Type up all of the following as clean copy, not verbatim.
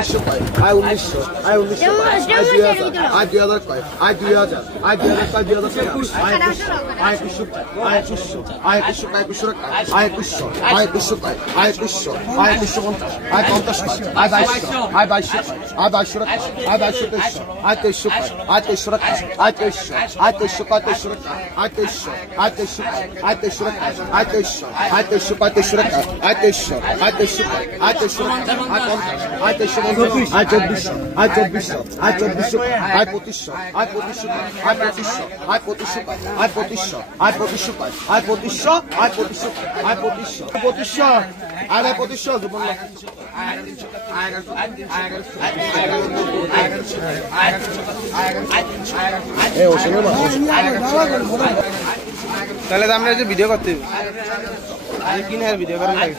2100 কয় আয় 1900 আয় 1900 আয় 2000 আয় 2000 কয় আয় 2000 আয় 2000 কয় 2000 আয় 2100 আয় 2100 আয় 2100 আয় 2100 আয় 2100 আয় 2100 কয় আয় 2100 আয় 2150 আয় 50 কয় আয় 2200 আয় 2200 আয় 2200 আয় 2200 আয় 2300 আয় 2300 আয় 2300 আয় 2300 কয় 2300 আয় 2300 আয় 2300 আয় 2300 আয় 2300 আয় 2300 কয় 2300 আয় 2300 আয় 2300 আয় 2300 আয় 50 আয় 2300 আয় 2400 আয় 2400 আয় 2400 আয় 2500 আয় 2500 আয় 2500 আয় 2500 আয় 2500 আয় 2500 আয় 2500 আয় 2500 আয় 2500 2500 আয় 2500 জীবন তাহলে তো আমরা যে ভিডিও করতে কিনে ভিডিও করার লাগে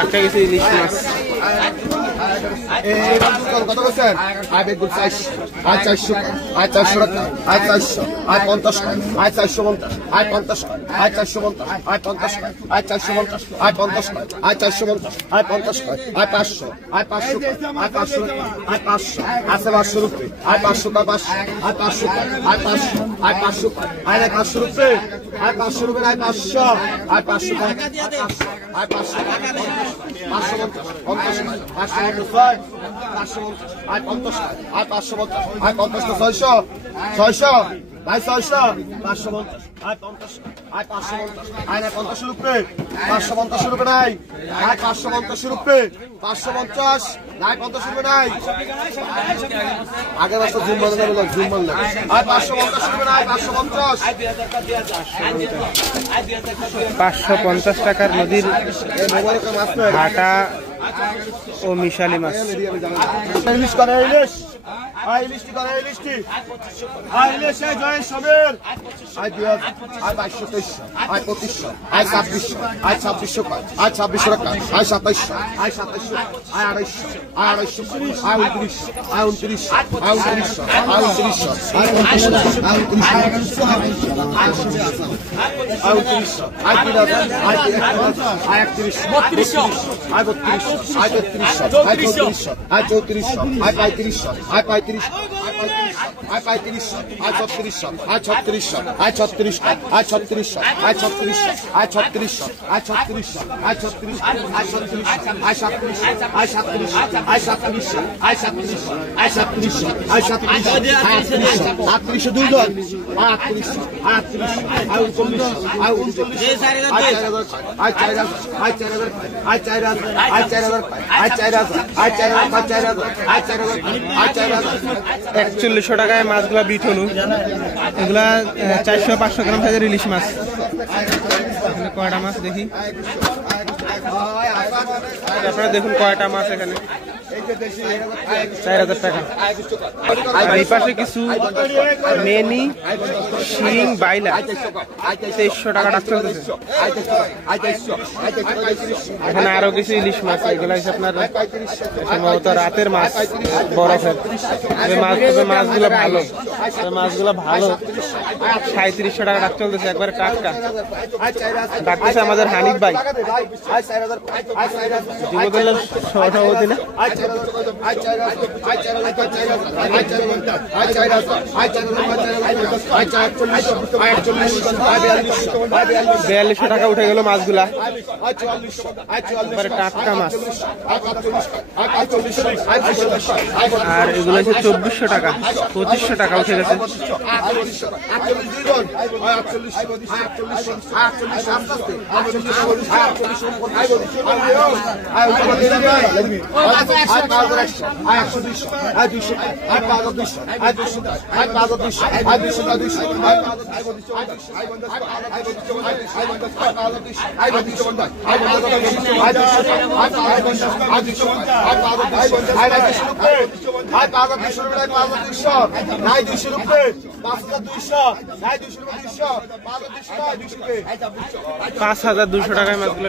একটা কিছু ইলিশ মাছ কত বলছেন আয় বেগুন 400 আয় 400 আয় 400 টাকা আয় 400 আয় 50 আয় 450 আয় 50 আয় 450 আয় 50 আয় 450 আয় 50 আয় 450 আয় 50 আয় 500 আয় 500 আয় 500 আয় 500 আছে 500 রুপয়ে আয় 500 টা 500 আয় 500 আয় 500 আয় 500 আয় 500 রুপয়ে আয় 500 রুপয়ে আয় 500 আয় 500 আয় 500 আয় 50 আয় 500 আয় 50 600 ভাই 600 550 আয় 50 আয় 550 আয় না 50 রুপয়ে 550 রুপয়ে নাই আয় 550 রুপয়ে 550 নাই 50 রুপয়ে নাই আগের মাসে জুম মারলে আয় 550 রুপয়ে নাই 550 550 টাকার নদীর ঘাটা ও মিশালি মাছ ইলিশ করে ইলিশ আয় ইলিশটি করে ইলিশটি আয় ইলিশ জয় সবের আয় 2000 আয় 2200 আয় 2500 আয় 2600 আয় 2600 আয় 2600 টাকা আয় 2700 আয় 2700 আয় 250 আয় 250 আয় 29 আয় 29 আয় 29 আয় 29 আয় 50 আয় 29 আয় 29 আয় 3000 আয় 31 আয় 32 আয় 33 আয় 34 আয় 34 আয় 35 আয় 35 আয় 35 আয় 36 আয় 36 আয় 36 আয় 36 আয় 36 আয় 36 আয় 36 আয় 36 আয় 37 আয় 37 আয় 37 আয় 37 আয় 37 আয় 37 আয় 37 38 দুই জন 38 আয় 39 আয় 39 আয় 4000 আয় 4000 আয় 4000 আয় 4000 আয় 4000 আয় 4000 আয় 4000 আয় 4000 আয় 4000 4100 টাকায় মাছগুলা বিটনু এগুলা 400-500 গ্রাম সাইজের ইলিশ মাছ কয়টা মাছ দেখি আপনারা দেখুন কয়টা মাছ এখানে 4000 টাকা আর এই পাশে কিছু মেনি শিং বাইলা 2300 টাকা ডাক চলতেছে এখানে আরো কিছু ইলিশ মাছ এগুলো হচ্ছে আপনার সম্ভবত রাতের মাছ বরফের মাছগুলো ভালো মাছগুলো ভালো 3700 টাকা ডাক চলতেছে একবারে টাটকা ডাকতেছে আমাদের হানিফ ভাই যুবদলের সভাপতি না বিয়াল্লিশশো টাকা উঠে গেল মাছগুলা টাটকা মাছ আর এগুলো হচ্ছে 2400 টাকা 2500 টাকা উঠে গেছে $5200 টাকায় মাছগুলো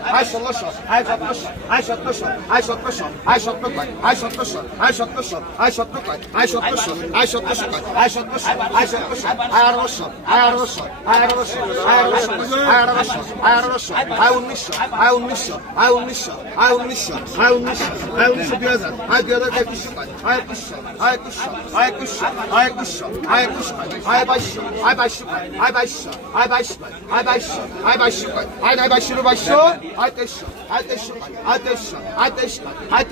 আয় 1600 আয় 1700 আয় 1700 আয় 1700 আয় 17 কয় আয় 1700 আয় 1700 আয় 17 কয় আয় 1700 আয় 1700 কয় আয় 1700 আয় 1700 আয় 1800 আয় 1800 আয় 1800 আয় 1800 আয় 1800 আয় 1800 আয় 1900 আয় 1900 আয় 1900 আয় 1900 আয় 1900 আয় 1900 2000 আয় 2000 2100 কয় আয় 2100 আয় 2100 আয় 2100 আয় 2100 আয় 2100 আয় 2200 আয় 2200 আয় 2200 আয় 2200 আয় 2200 আয় 2200 কয় আয় 2200 2200 আয় 2300 আয়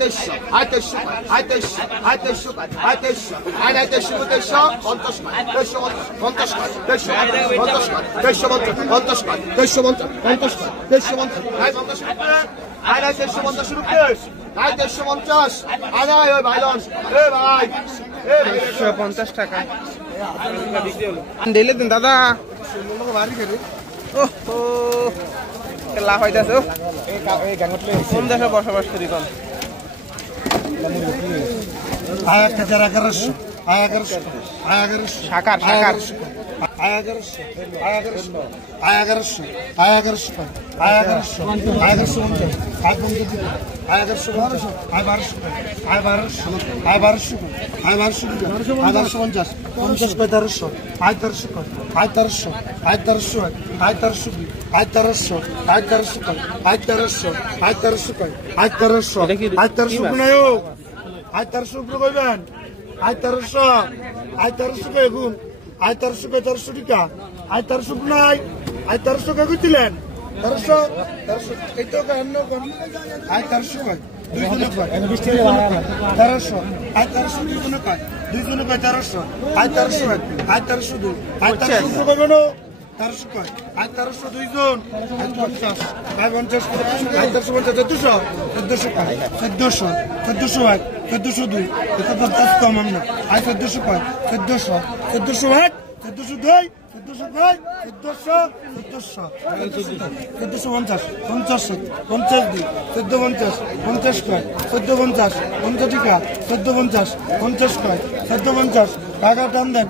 2300 আয় 2300 আয় 2300 আয় 2300 আয় 2300 আয় 2300 আয় 2300 আয় 2300 আয় 2300 50 50 50 আয় 350 রুপিস আয় 350 আয় ওই ভাইলন এ ভাই 150 টাকা দিলে দিন দাদা ও লাভ হইতাছে কোন দেশে বসবাস করি কোন আয় 1100 আয় 1100 আয় 1100 শাকার শাকার আয় 1100 আয় 1100 আয় 1100 আয় 1100 আয় 1100 আয় 1150 আয় 50 আয় 1100 আয় 1200 আয় 1200 আয় 1200 আয় 1200 আয় 1250 50 1300 আয় 1300 আয় 1300 আয় 1300 আয় 1300 আয় 1300 আয় 1300 আয় 1300 আয় 1300 আয় 1300 আয় 1300 গুনায়ো আয় 1300 উপরে কইবেন আয় 1300 আয় 1300 কই গুণ আয় 1300 কই 1300 টাকা আয় 1300 নাই আয় 1300 কই কইছিলেন 1300 এই তো কেন কোন আয় 1300 কই দুই গুণ কই 1300 আয় 1300 দুই গুণ কই 1300 আয় 1300 আয় 1300 দুই আয় 1300 উপরে কইবেন 1300 কই আয় 1300 দুই গুণ আয় 50 আয় 50 আয় 1350 1400 কই 1400 1400 আয় 1402 150 কম আমরা আয় 1400 কয় 1400 ভাট 1402 1402 1450 50 50 দুই 1450 50 কয় 1450 50 টাকা 1450 50 কয় 1450 টাকা টান দেন